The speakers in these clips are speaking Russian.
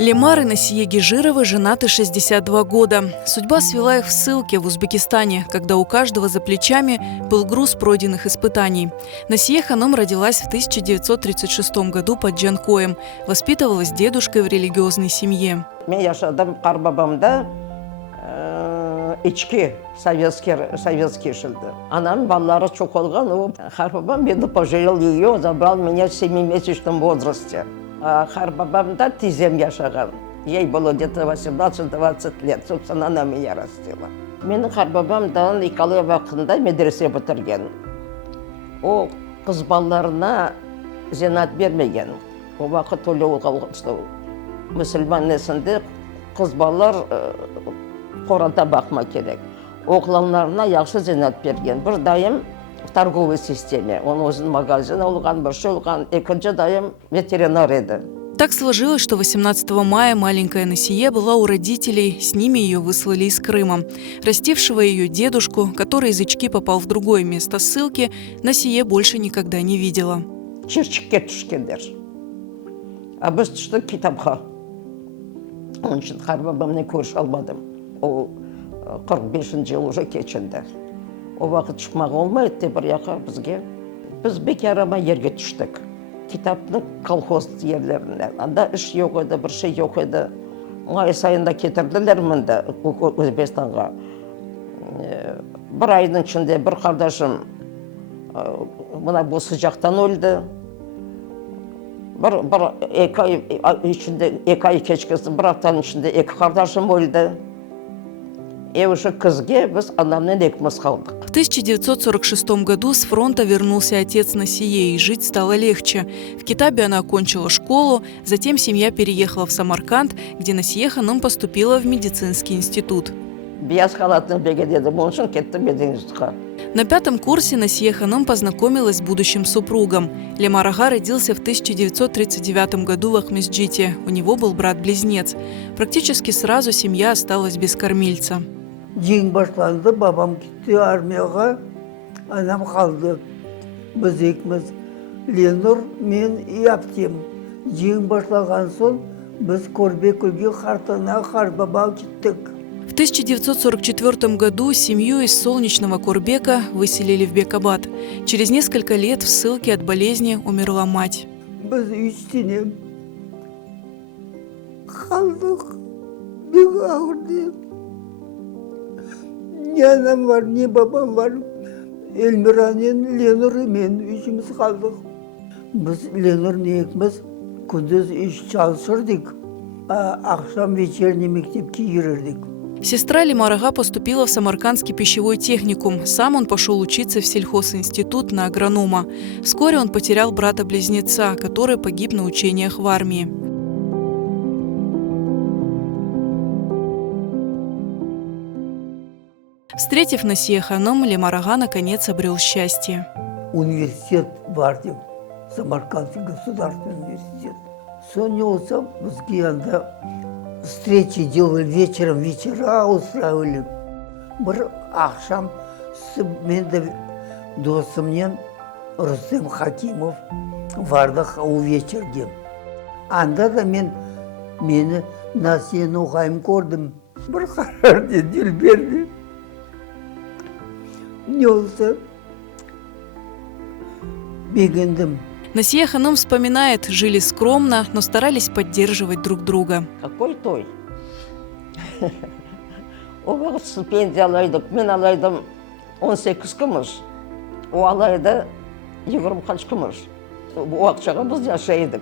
Лемар и Насие Гижировы женаты 62 года. Судьба свела их в ссылке в Узбекистане, когда у каждого за плечами был груз пройденных испытаний. Насие Ханом родилась в 1936 году под Джанкоем. Воспитывалась дедушкой в религиозной семье. Мен yaşadım Karbabam'da içki советский шылды. Анам балалары çok olgan. Karbabam beni пожалел ее, забрал меня в 7-месячном возрасте. Karbabam'da tizem yaşagan. Ей было где-то 18-20 лет. Собственно, она меня растила. Менің Karbabam'dan икалы вақытында медресе бітірген. О қыз балаларына зенат бермеген. O vakit öyle olmuştu. Müslüman nesinde kız ballar Kur'an'da bakmak gerek. Oğlanlarına yaxşı zenat bergen. Bir dayım торговый системе. Он өзінің магазин olgan, bir şey olgan. İkinci dayım ветеринар еді. Так сложилось, что 18 мая маленькая Насие была у родителей, с ними ее выслали из Крыма. Растившего ее дедушку, который из Ички попал в другое место ссылки, Насие больше никогда не видела. Çirçikке түшкендер. А біз түштік китапқа. Onun için Karbabam'la көріш almadım. O 45. yıl уже keçindi. O vakit çıkmak olmaydı bir yaka bizge. Biz bekarama yerge düştük. Kitaplık kolhoz yerlerine. Anda iş yok idi, bir şey yok idi. Mayıs ayında getirdiler mende Özbekistan'a. Bir ayın içinde bir kardeşim buna bu sıcaktan öldü. İki ay keçkisi, bir haftanın içinde iki kardeşim öldü. Уже кызге biz анамнен екіміз қалдық. В 1946 году с фронта вернулся отец Насие, и жить стало легче. В Китабе она окончила школу, затем семья переехала в Самарканд, где Насие Ханом поступила в медицинский институт. Beyaz халатını beğendim, onun için gittim мединститутқа. На 5-м курсе Насие Ханом познакомилась с будущим супругом. Лемар Ага родился в 1939 году в Ахмесджите. У него был брат-близнец. Практически сразу семья осталась без кормильца. Жиын башланды, бабам кетті армияға, анам қалды. Біз екіміз Ленұр, мен и Аптем. Жиын башлаған соң біз Көрбекөлге қартына Қарбаба кеттік. В 1944 году семью из солнечного Корбека выселили в Бекабад. Через несколько лет в ссылке от болезни умерла мать. Біз үстіне қалдық, бек ауырды. Не анам бар, не бабам бар. Эльмиранен, Ленұр и мен үшіміз қалдық. Біз Ленұр екіміз күндіз үш çalışırdık. Ақшам вечерний мектепке кірердік. Сестра Лемар Ага поступила в Самаркандский пищевой техникум. Сам он пошел учиться в сельхозинститут на агронома. Вскоре он потерял брата-близнеца, который погиб на учениях в армии. Встретив Насие Ханом, Лемар Ага наконец обрел счастье. Университет бар деп, Самаркандский государственный университет. Соня olsa бізге анда встречи делали вечером, вечера устраивали. Bir akşam мен de dostumмен Рустем Хакимов бардық o вечерге. Анда да meni Насиені оқайым көрдім. Bir қарар деді, берді. Не olsa бегіндім. Насие Ханом вспоминает, жили скромно, но старались поддерживать друг друга. Какой той? O vakit stipendiya alaydık. Men alaydım 18 kumuş. O alaydı 20 kaç kumuş. O akçaga biz yaşaydık.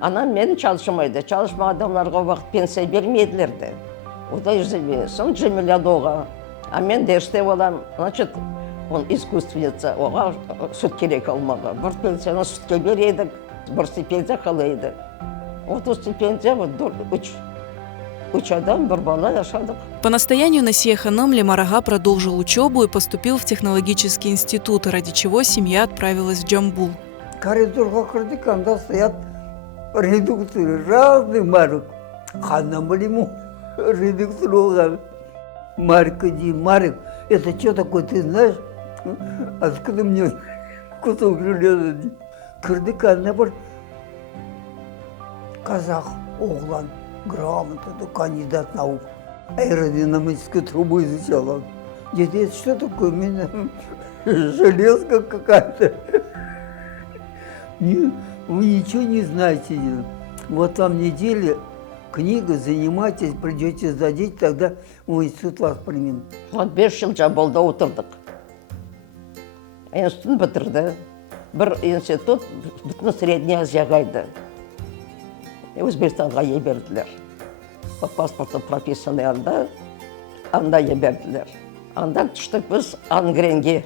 Anam meni çalışmaydı. Çalışma adamlarga vakit pensiya bermedilerdi. O da son Cemile Doğ'a. A men derste olam. Значит, он искусственница, оға сүт керек алмаға. Bir пенсияны сүтке бередік, bir стипендия қалайды. O стипендия, үч адам, bir бала yaşadık. По настоянию Насие Ханом Лемар Ага продолжил учебу и поступил в технологический институт, ради чего семья отправилась в Джамбул. Коридорға кірдік, анда стоят редукторы, разный марок. Қаннан білем, редуктор оған. Марка дейін, Марик, это что такое, ты знаешь? Откуда мне кусок железа? Кірдік, ана бір қазақ оғлан, грамота, кандидат наук. Аэродинамическую трубу изучал. Дед, что такое? Меня железка какая-то. Вы ничего не знаете. Вот вам неделя книга, занимайтесь, придете сдадите, тогда в институт вас примем. Вот 5 жыл Жамбылда отырдық. Институтын бітірді. Бір институт бүтін Средний Азияға айды. Өзбекстанға еберділер. По паспорту прописанный анда еберділер. Анда түштік біз Ангренге.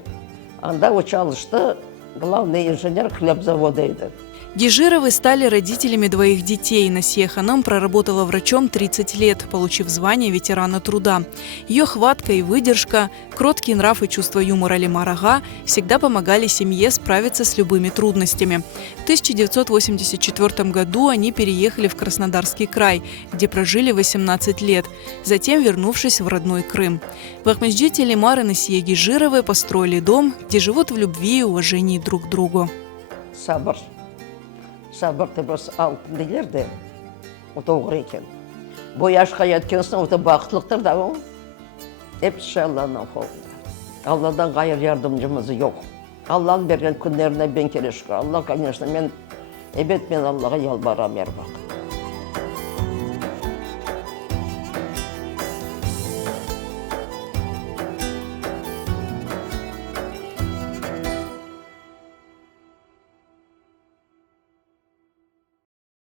Анда учалышты главный инженер хлебзавода еді. Дежировы стали родителями 2 детей. Насия Ханом проработала врачом 30 лет, получив звание ветерана труда. Ее хватка и выдержка, кроткий нрав и чувство юмора Лимарага всегда помогали семье справиться с любыми трудностями. В 1984 году они переехали в Краснодарский край, где прожили 18 лет, затем вернувшись в родной Крым. В Ахмеджите Лимар и Насия Дежировы построили дом, где живут в любви и уважении друг к другу. Сабыр. Сабырды біз алтын делерді, ота оғыр екен. Бой ашқа еткенсің, ота бақытлықтыр да ол. Hepsi Allah'ın kolunda. Allah'dan gayrı yardımcımız yok. Allah'ın bergen günlerine ben kere şükür. Allah, конечно, ben Allah'a yalvaram yer bak.